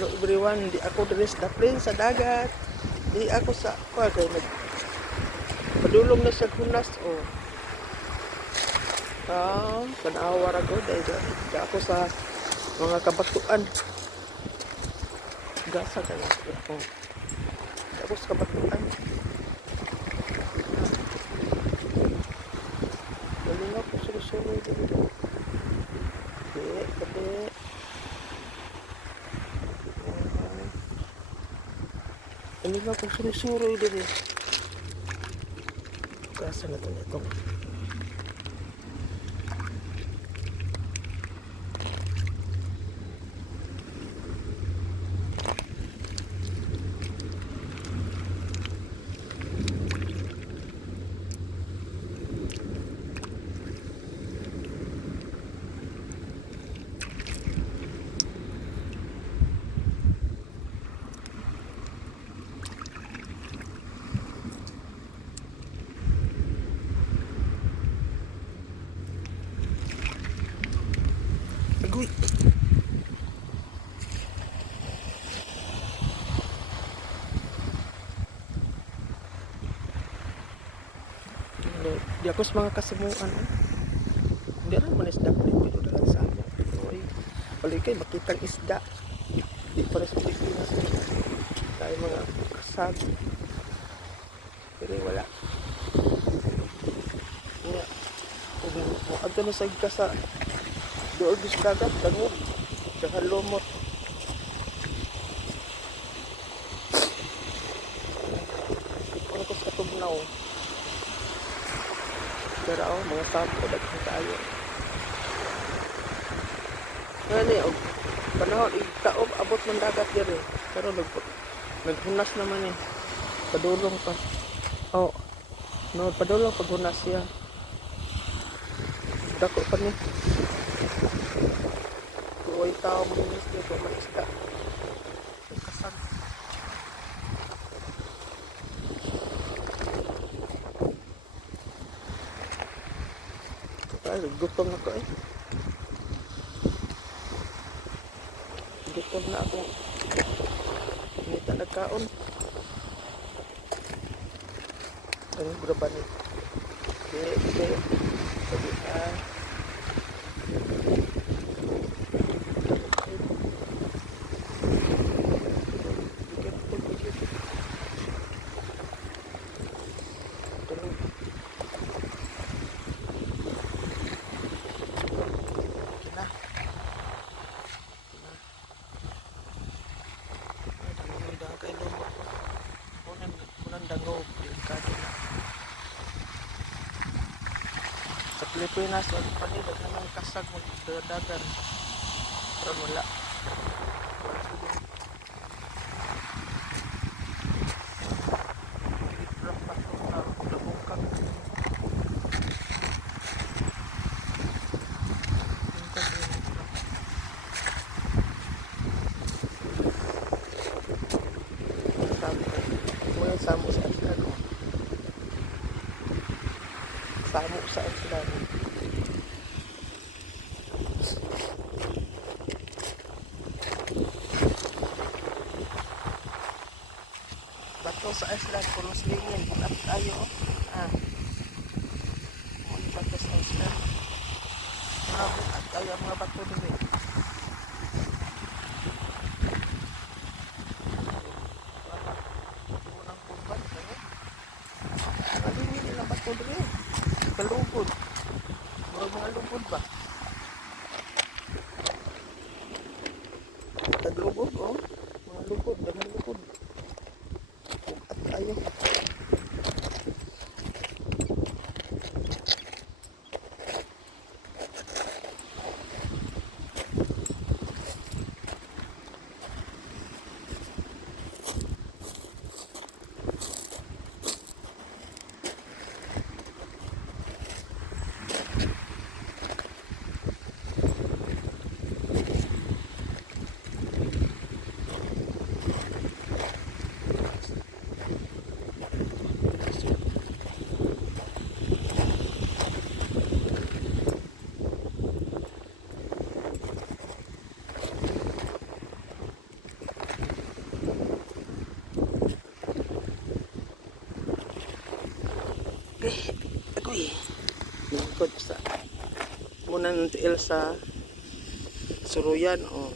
Hello everyone, di ako diri sa daplin sa dagat. Di ako sa kay padulong na sa hunas o. Kanawa ra ko dahil di ako sa mga kabatuan. Gasa kaya ako. Di ako sa kabatuan. Galing ako surusuroy dito. Kade. Galing ako surusuroy dito. Gasa na ito. Agoy. Di ako sa mga kasimuan. Hindi rin man isda ko dito dalang sa amin. Balik kayo makitang isda. Di pa rin sa Pilipinas. Tayo mga kasag. Pero wala. Nga. Kung ato na sa doon sa dagat, dangog. Sa lumot. Ano ko sa tubnaw. Pero mga sampo daghan tayo. Ngani panahon igtaob abot ng dagat diri. Pero naghunas naman eh. Padulong pa. Padulong pag hunas siya. Dako pa ni. Kuoy tao magunas dito mag-isda. Kasan. Ay, gutom na ko eh. Gutom na ako. Hindi na nagkaon. Ang graban eh. Okay. Sabi ka. Dangog, delikado na. Sa Pilipinas, wala pa nila naman kasag magdadagan. Pero wala. Samu sa isla. Samu sa isla. Bato sa isla, punos lingin. At tayo. Bato sa isla. At tayo mga bato dito. Kalungkod. Mga lungkod ba? Taglungkod, oh. Mga lungkod, dagang lungkod. At tayo. Agoy. Lingkod sa muna ng tiil sa suruyan o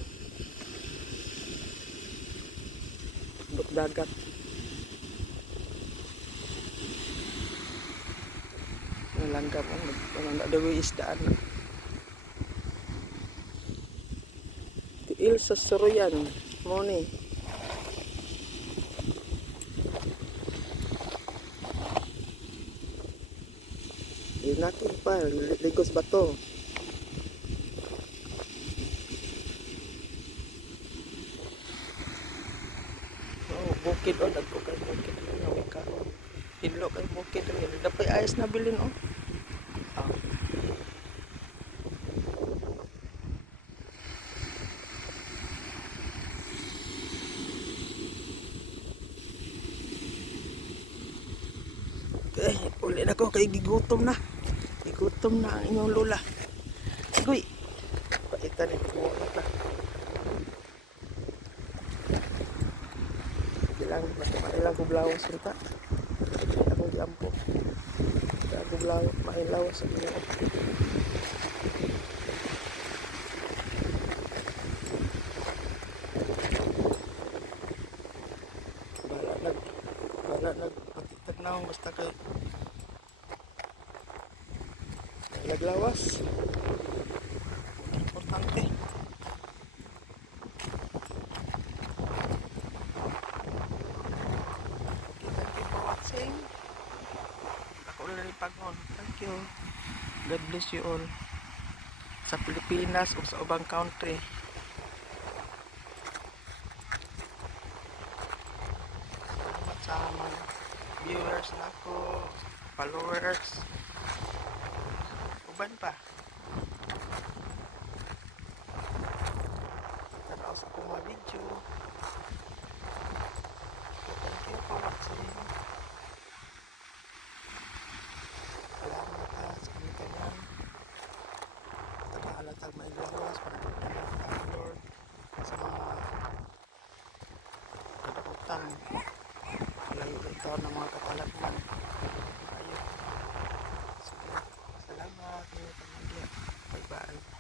dagat. Nalanggam ang nagdadawi isdaan. Tiil sa suruyan mo ni. Natin pa, ligos ba to? Oh, bukid o, nagko kay bukid. Nawag ka o. Hidlo kay bukid. Dapay ayos na bilin o. Ah. Okay, uli na ko kay gigutom na. Gigutom na ang inyong lola. Agoy. Paitan ni mo na. Ilang kublawas sunta. Akong giampo. Ilang kublawas mailawas sa inyo. Bala nag tagnaw basta kay naglawas. Importante. Thank you for watching. Ako ulit Pagon. Thank you. God bless you all. Sa Pilipinas o sa ubang country. Salamat sa mga viewers na ako, followers. Uban pa. Tanaw sa mga video. Thank you for watching. Salamat sa kanilang tagahalatag may lawas para ng Lord sa mga kadakutan lalo ito ng mga kapalatman ayun. Sige, salamat. Bye bye.